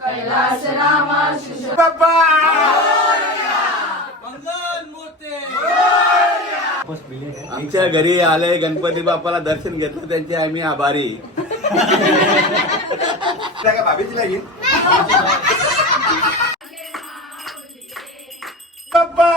कैलास रामा बाप्पा आमच्या घरी आले गणपती बाप्पाला दर्शन घेतलं त्यांचे आम्ही आभारी. भाभीची लागेल बाप्पा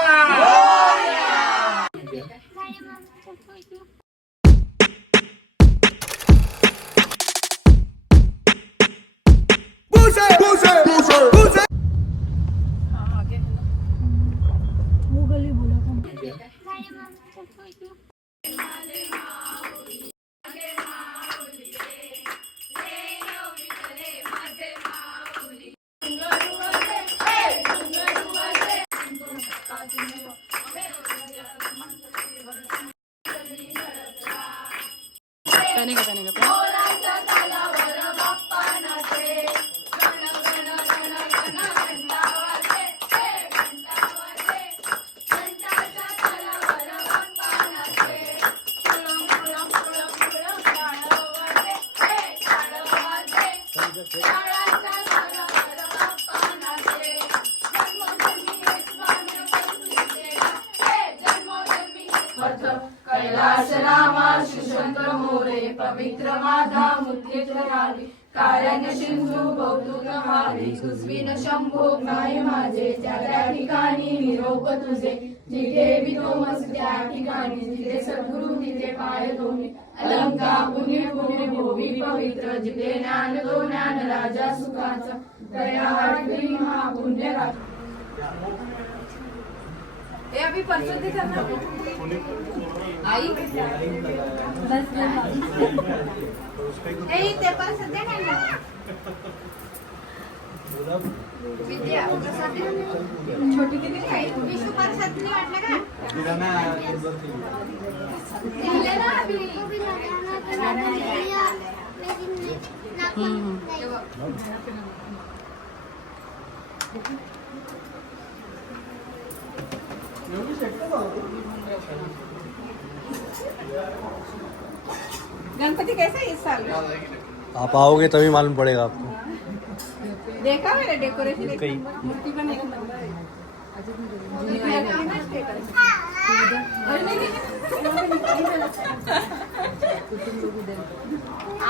कैलास रामा शिशंत मोरे पवित्र माधा मुद्रितरारी कारण्य सिंधू कौतुक भारी कुस्विन शंभो काय माझे त्या त्या ठिकाणी निरोप तुझे जिथे वितोमस त्या ठिकाणी जिथे सद्गुरु तिथे पाय धोनी अलंका पुण्य पुण्य भोवी पवित्र जिथे ज्ञान तो ज्ञान राजा सुखाचा दया वाटली महापुण्य राजा. ये अभी परसों से करना आई ए ते पण सध्या नाही ना विद्या छोटी किती आहे विशू पर सध्या वाटलं का दिले ना अभी गणपति कैसा है इस साल? आप आओगे तभी मालूम पड़ेगा आपको. देखा मैंने डेकोरेशन मूर्ति का नहीं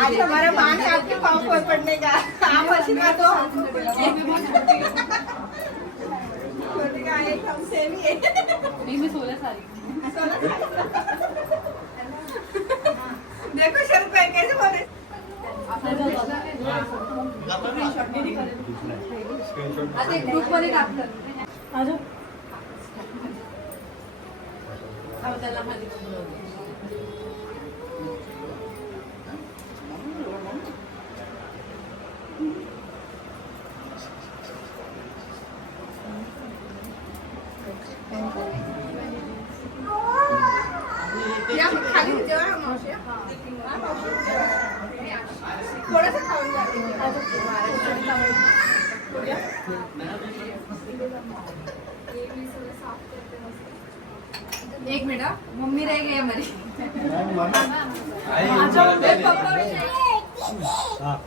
आज हमारा मान है आपके पाँव पर पड़ने का. आप आशीर्वाद दो छोटे का एक हम सेम ही है. नहीं मैं 16 साल देखो शर्ट पहन कैसे बोले आता एक ग्रुप मध्ये टाकलं आजो त्याला खाली जेव्हा मावशी थोडंसं खाऊन जाते एक मिनट मम्मी रह गई हमारी.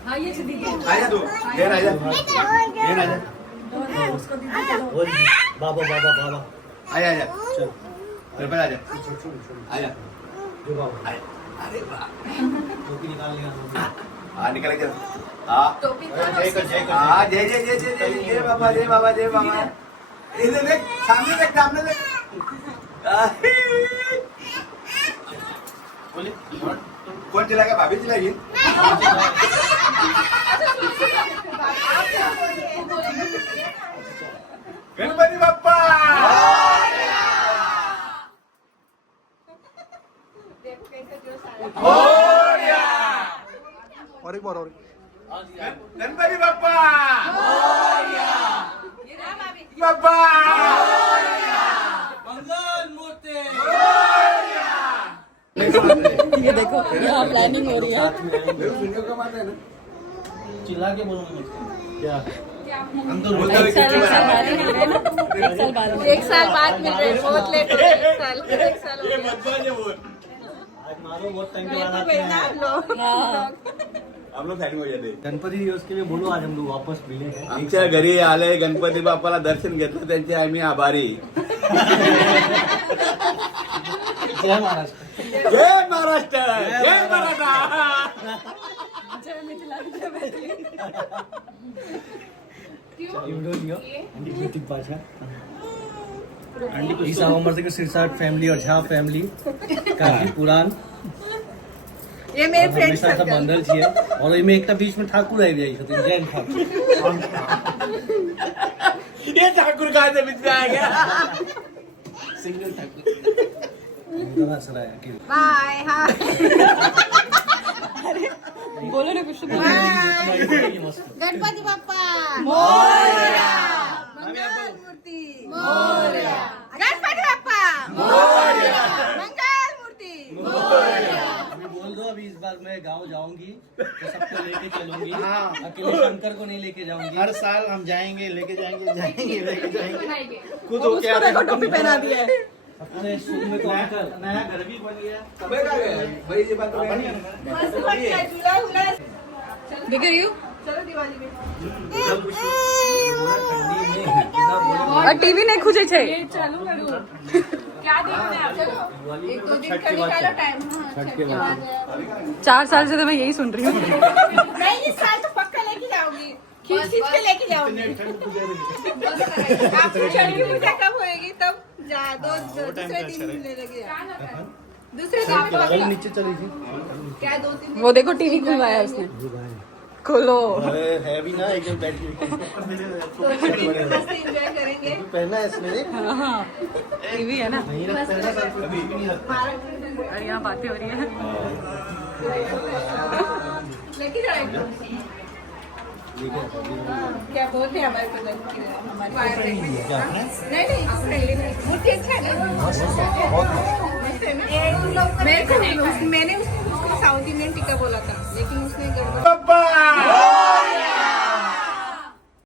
हाँ ये दीदी आजा तू ये राजा बाबा बाबा बाबा आजा आजा चल गणपति आजा आजा जो बाबा अरे वाह टोपी निकाल लिया. हाँ निकल के हाँ टोपी हाँ जय जय जय जय जय जय बाबा जय बाबा जय बाबा. इधर देख सामने देख बोले कौन चलाएगा भाभी चलाएगी. गणपति बाप्पा और एक बार और गणपति बाप्पा बाप्पा मंगल मूर्ति. ये देखो यहाँ प्लानिंग हो रही है. सुनियो का माता है ना चिल्ला के बोलो मुझे क्या हम तो एक साल बाद एक साल बाद मिल रहे बहुत लेट हो गए. एक साल ये मत बोल आज मारो बहुत टाइम के बाद आते हैं हाँ हम लोग साइड में हो जाते गणपती दिवस के लिए बोलू आज हम लोग वापस मिले हैं आमच्या घरी आले गणपती बाप्पाला दर्शन घेतलं त्यांचे आम्ही आभारी जय महाराष्ट्र जय महाराष्ट्र जय मराठा जय मिथिला जय मैथिली ऋतिक पाशा ईसा उमर के सिरसाट फैमिली और झा फैमिली काफी पुरान ये मेरे फ्रेंड हमेशा बंधल छे और एमे एकटा बीच में ठाकुर आबि जाइ छथिन जैन ठाकुर ये ठाकुर कहाँ से बीच में आ गया सिंगल ठाकुर बड़ा सराय अकेले बाय हाय बोलो ना कुछ तो बोलो मस्त गणपती बाप्पा मोरया मंगल मूर्ती मोरया गणपती बाप्पा मोरया मंगल मूर्ती अभी बोल दो अभी इस बार मैं गांव जाऊंगी तो सबको लेके चलूंगी अकेले शंकर को नहीं लेके जाऊंगी हर साल हम जाएंगे लेके जाएंगे लेके जाएंगे खुद हो क्या टोपी पहना दिया है अपने स्कूल में तो अंकल नया घर भी बन गया कब का गए भाई ये बात बन गया मस्त बढ़िया झूला हुला बिगर यू चलो दिवाली में और टीवी नहीं खुजे छे चालू करू क्या देखना है आप चलो एक दो दिन का निकालो टाइम छठ के बाद 4 साल से तो मैं यही सुन रही हूँ नहीं इस साल तो पक्का लेके जाऊंगी खींच खींच के लेके जाऊंगी आपकी छठ की पूजा कब होएगी तब जा दूसरे दिन ले लगे दूसरे दिन कल नीचे चली थी क्या 2-3 वो देखो टीवी खुलवाया उसने खोलो अरे है भी ना एकदम बैठ के मस्ती एंजॉय करेंगे पहना है इसने हाँ टीवी है ना नहीं रखता है ना सर कभी भी नहीं रखता और यहाँ बातें हो रही है लेके जाएंगे क्या बोलते हैं हमारे को हमारी नहीं फ्रेंडली नहीं मूर्ति अच्छा है ना मस्त है ना मेरे को मैंने उसको साउथ इंडियन टिक्का बोला था लेकिन उसने गड़बड़